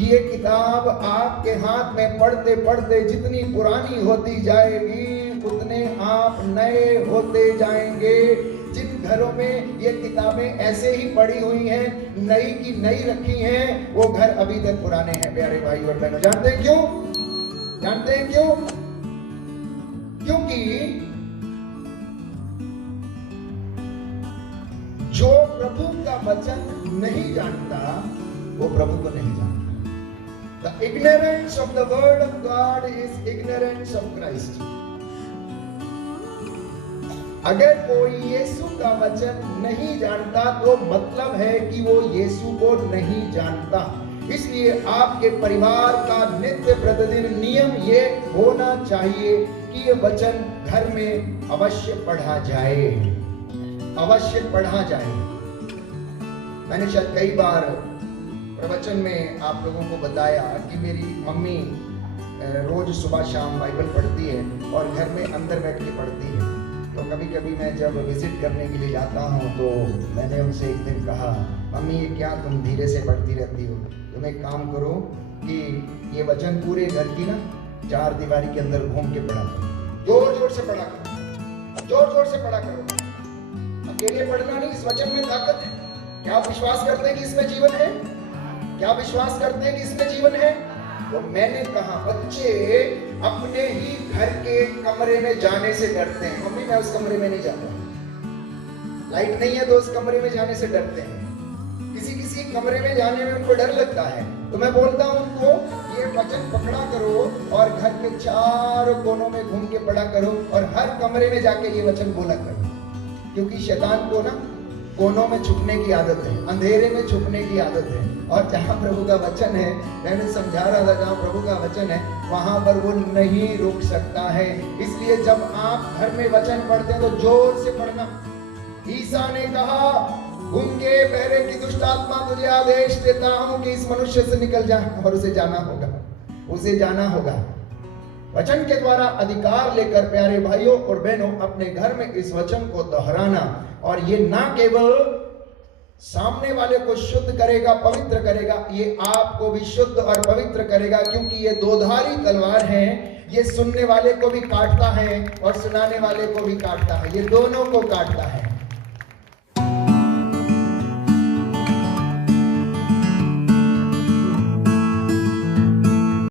ये किताब आपके हाथ में पढ़ते पढ़ते जितनी पुरानी होती जाएगी उतने आप नए होते जाएंगे। जिन घरों में ये किताबें ऐसे ही पड़ी हुई हैं, नई की नई रखी हैं, वो घर अभी तक पुराने हैं प्यारे भाई और बहनों। जानते हैं क्यों? जानते हैं क्यों? क्योंकि जो प्रभु का वचन नहीं जानता वो प्रभु को नहीं जानता। The ignorance of the word of God is ignorance of Christ. अगर कोई यीशु का वचन नहीं जानता तो मतलब है कि वो यीशु को नहीं जानता। इसलिए आपके परिवार का नित्य प्रतिदिन नियम ये होना चाहिए कि ये वचन घर में अवश्य पढ़ा जाए, अवश्य पढ़ा जाए। मैंने शायद कई बार प्रवचन में आप लोगों को बताया कि मेरी मम्मी रोज सुबह शाम बाइबल पढ़ती है और घर में अंदर बैठ के पढ़ती है। तो कभी कभी मैं जब विजिट करने के लिए जाता हूँ तो मैंने उनसे एक दिन कहा, मम्मी ये क्या तुम धीरे से पढ़ती रहती हो, तुम एक काम करो कि ये वचन पूरे घर की ना चार दीवारी के अंदर घूम के पढ़ा करो, जोर जोर से पढ़ा करो, जोर जोर से पढ़ा करो। अकेले पढ़ना नहीं, इस वचन में ताकत है। क्या आप विश्वास करते हैं कि इसमें जीवन है? क्या विश्वास करते हैं कि इसमें जीवन है? तो मैंने कहा बच्चे अपने ही घर के कमरे में जाने से डरते हैं। मम्मी मैं उस कमरे में नहीं जाता, लाइट नहीं है तो उस कमरे में जाने से डरते हैं। किसी किसी कमरे में जाने में उनको डर लगता है। तो मैं बोलता हूं उनको ये वचन पकड़ा करो और घर के चारों कोनों में घूम के पढ़ा करो और हर कमरे में जाके ये वचन बोला करो। क्योंकि शैतान को ना कोनों में छुपने की आदत है, अंधेरे में छुपने की आदत है। और जहां प्रभु का वचन है, मैंने समझा रहा था, जहां प्रभु का वचन है वहां पर वो नहीं रुक सकता है। इसलिए जब आप घर में वचन पढ़ते हैं तो जोर से पढ़ना। ईसा ने कहा, गूंगे बहरे की दुष्ट आत्मा तुझे आदेश देता हूं कि इस मनुष्य से निकल जा, और उसे जाना होगा, उसे जाना होगा। वचन के द्वारा अधिकार लेकर प्यारे भाइयों और बहनों अपने घर में इस वचन को दोहराना, और ये ना केवल सामने वाले को शुद्ध करेगा, पवित्र करेगा, ये आपको भी शुद्ध और पवित्र करेगा। क्योंकि ये दोधारी तलवार है, ये सुनने वाले को भी काटता है और सुनाने वाले को भी काटता है, ये दोनों को काटता है।